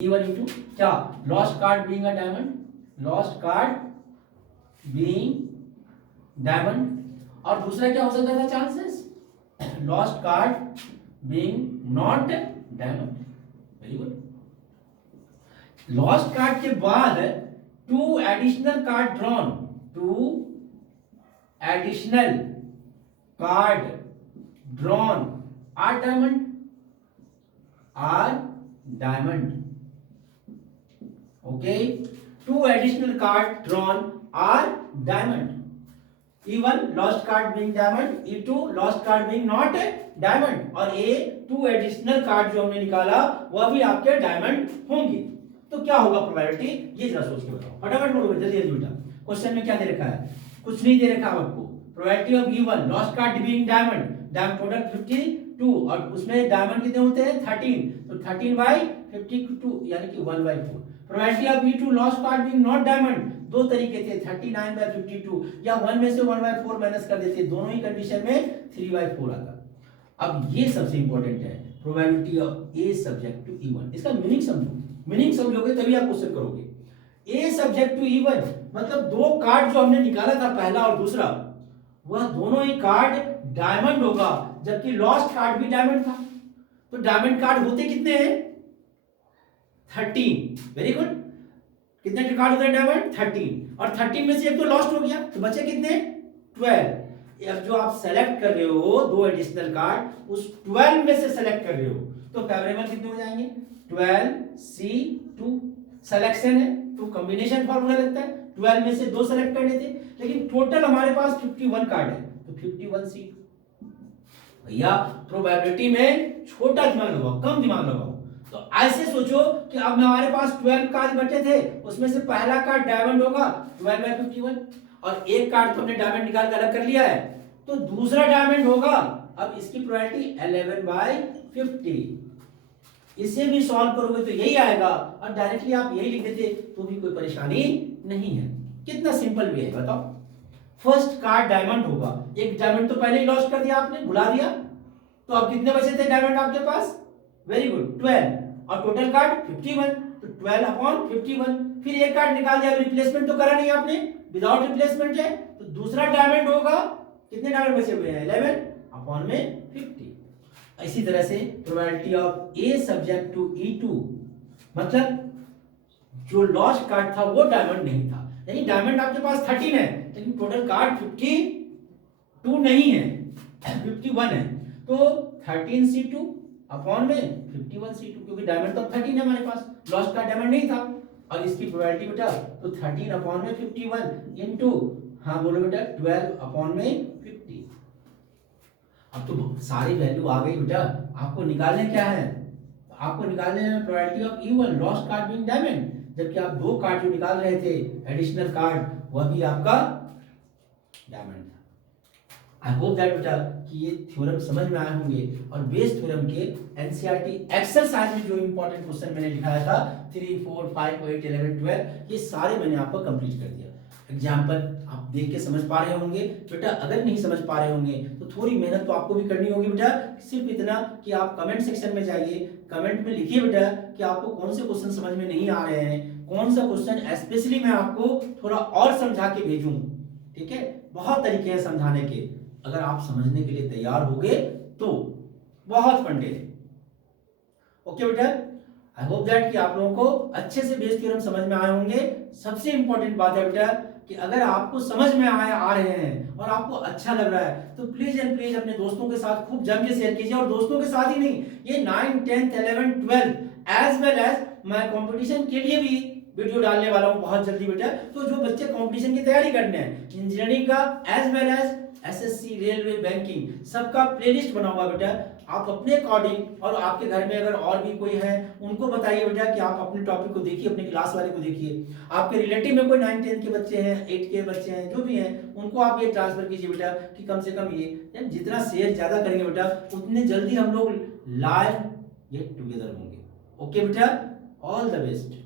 E1 into क्या, lost card being a diamond, lost card being diamond, और दूसरा क्या हो सकता था chances, lost card being not diamond. Very good. Lost card के बाद two additional card drawn, two additional card drawn are diamond, are diamond. Okay, two additional card drawn are diamond. E1 lost card being diamond, E2 lost card being not diamond, और A to additional card जो हमने निकाला वह भी आपके diamond होंगे। तो क्या होगा प्रोबेबिलिटी, ये जरा सोच के बताओ, फटाफट बोलो जल्दी जल्दी बेटा। क्वेश्चन में क्या दे रखा है, कुछ नहीं दे रखा आपको। Probability of E1 lost card being diamond, diamond product 52 और उसमें डायमंड कितने होते हैं 13, तो 13/52 यानी कि 1/4। Probability of E2 lost card being not diamond, दो तरीके थे 39/52 या 1 में से 1/4 माइनस कर देते, दोनों ही कंडीशन में 3/4 आता। अब ये सबसे इंपॉर्टेंट है, probability of A subject to E1। इसका मीनिंग समझो, मीनिंग समझोगे तभी आप क्वेश्चन करोगे। ए सब्जेक्ट टू E1 मतलब दो कार्ड जो हमने निकाला था पहला और दूसरा, वह दोनों ही कार्ड डायमंड होगा, जबकि लॉस्ट कार्ड भी डायमंड था। तो डायमंड कार्ड होते कितने हैं 13। Very good. कितने कार्ड होते हैं डायमंड 13, और 13 में से एक तो लॉस्ट हो गया, तो बचे कितने 12। अब जो आप सेलेक्ट कर रहे हो दो एडिशनल कार्ड, उस 12 में से सेलेक्ट कर रहे हो, तो फेवरेबल कितने हो जाएंगे 12C2। सिलेक्शन है तो कॉम्बिनेशन फार्मूला लगता है, 12 में से दो सेलेक्ट कर लेते, लेकिन टोटल हमारे पास 51 कार्ड है, तो 51C2। भैया प्रोबेबिलिटी में छोटा दिमाग लगाओ, कम दिमाग लगाओ। तो ऐसे सोचो कि अब हमारे पास 12 कार्ड बचे थे, उसमें से पहला कार्ड डायमंड होगा 12/51, और एक कार्ड तो हमने डायमंड निकाल कर अलग कर लिया है, तो दूसरा डायमंड होगा। अब इसकी प्रोबेबिलिटी 11/50। इसे भी सॉल्व करोगे तो यही आएगा, और डायरेक्टली आप यही लिख देते तो भी कोई परेशानी नहीं है। कितना सिंपल भी है बताओ। फर्स्ट कार्ड डायमंड होगा, एक डायमंड तो पहले ही लॉस्ट कर दिया आपने, भुला दिया, तो अब कितने बचे थे डायमंड आपके पास, वेरी गुड 12, और टोटल कार्ड 51, तो 12/51। फिर एक कार्ड निकाल दिया, रिप्लेसमेंट तो करा नहीं आपने, विदाउट रिप्लेसमेंट है, तो दूसरा डायमंड होगा, कितने डायमंड बचे हुए हैं 11/50। इसी तरह से probability of A subject to E2 मतलब जो लॉस्ट कार्ड था वो डायमंड नहीं था, यानी डायमंड आपके पास 13 है, लेकिन टोटल कार्ड 52 नहीं है 51 है, तो 13C2 अपॉन में 51C2, क्योंकि डायमंड तो 13 है हमारे पास, लॉस्ट कार्ड डायमंड नहीं था। और इसकी प्रोबेबिलिटी बेटा तो 13 अपॉन में 51 इंटू, हाँ बोलो बेटा 12 अपॉन में 50। अब तो सारी वैल्यू आ गई बेटा, आपको निकालने क्या है, आपको निकालने है probability of E1 lost card being diamond, जबकि आप दो कार्ड जो निकाल रहे थे एडिशनल कार्ड, वह भी आपका डायमंड था। आई होप दैट बेटा कि ये थ्योरम समझ में आए होंगे, और बेस थ्योरम के एनसीईआरटी एक्सरसाइज में जो इंपॉर्टेंट क्वेश्चन मैंने दिखाया था 3, 4, 5, 8, 11, 12, ये सारे मैंने आपको कंप्लीट कर दिया। एग्जाम्पल आप देख के समझ पा रहे होंगे बेटा, अगर नहीं समझ पा रहे होंगे तो थोड़ी मेहनत तो आपको भी करनी होगी बेटा। सिर्फ इतना कि आप कमेंट सेक्शन में जाइए, कमेंट में लिखिए बेटा कि आपको कौन से क्वेश्चन समझ में नहीं आ रहे हैं, कौन सा क्वेश्चन स्पेशली मैं आपको थोड़ा और समझा के भेजूं। ठीक है, बहुत तरीके हैं समझाने के, अगर आप समझने के लिए तैयार होगे तो बहुत फंडे है। ओके बेटा, आई होप दैट कि आप लोगों को अच्छे से बेस थ्योरम समझ में आए होंगे। सबसे इंपॉर्टेंट बात है बेटा कि अगर आपको समझ में आ रहे हैं और आपको अच्छा लग रहा है, तो प्लीज एंड प्लीज अपने दोस्तों के साथ खूब जम के शेयर कीजिए, और दोस्तों के साथ ही नहीं, ये 9, 10, 11, 12 एज वेल एज मैं कंपटीशन के लिए भी वीडियो डालने वाला हूं बहुत जल्दी बेटा। तो जो बच्चे कंपटीशन की तैयारी करने हैं, इंजीनियरिंग का as well as SSC, railway, banking, सबका प्लेलिस्ट बना हुआ बेटा। आप अपने अकॉर्डिंग, और आपके घर में अगर और भी कोई है उनको बताइए बेटा कि आप अपने टॉपिक को देखिए, अपने क्लास वाले को देखिए। आपके रिलेटिव में कोई 9, 10 के बच्चे हैं, 8 के बच्चे हैं, जो भी हैं, उनको आप ये ट्रांसफर कीजिए बेटा कि कम से कम ये जितना शेयर ज्यादा करेंगे बेटा, उतने जल्दी हम लोग लाइव गेट टुगेदर होंगे। ओके बेटा, ऑल द बेस्ट।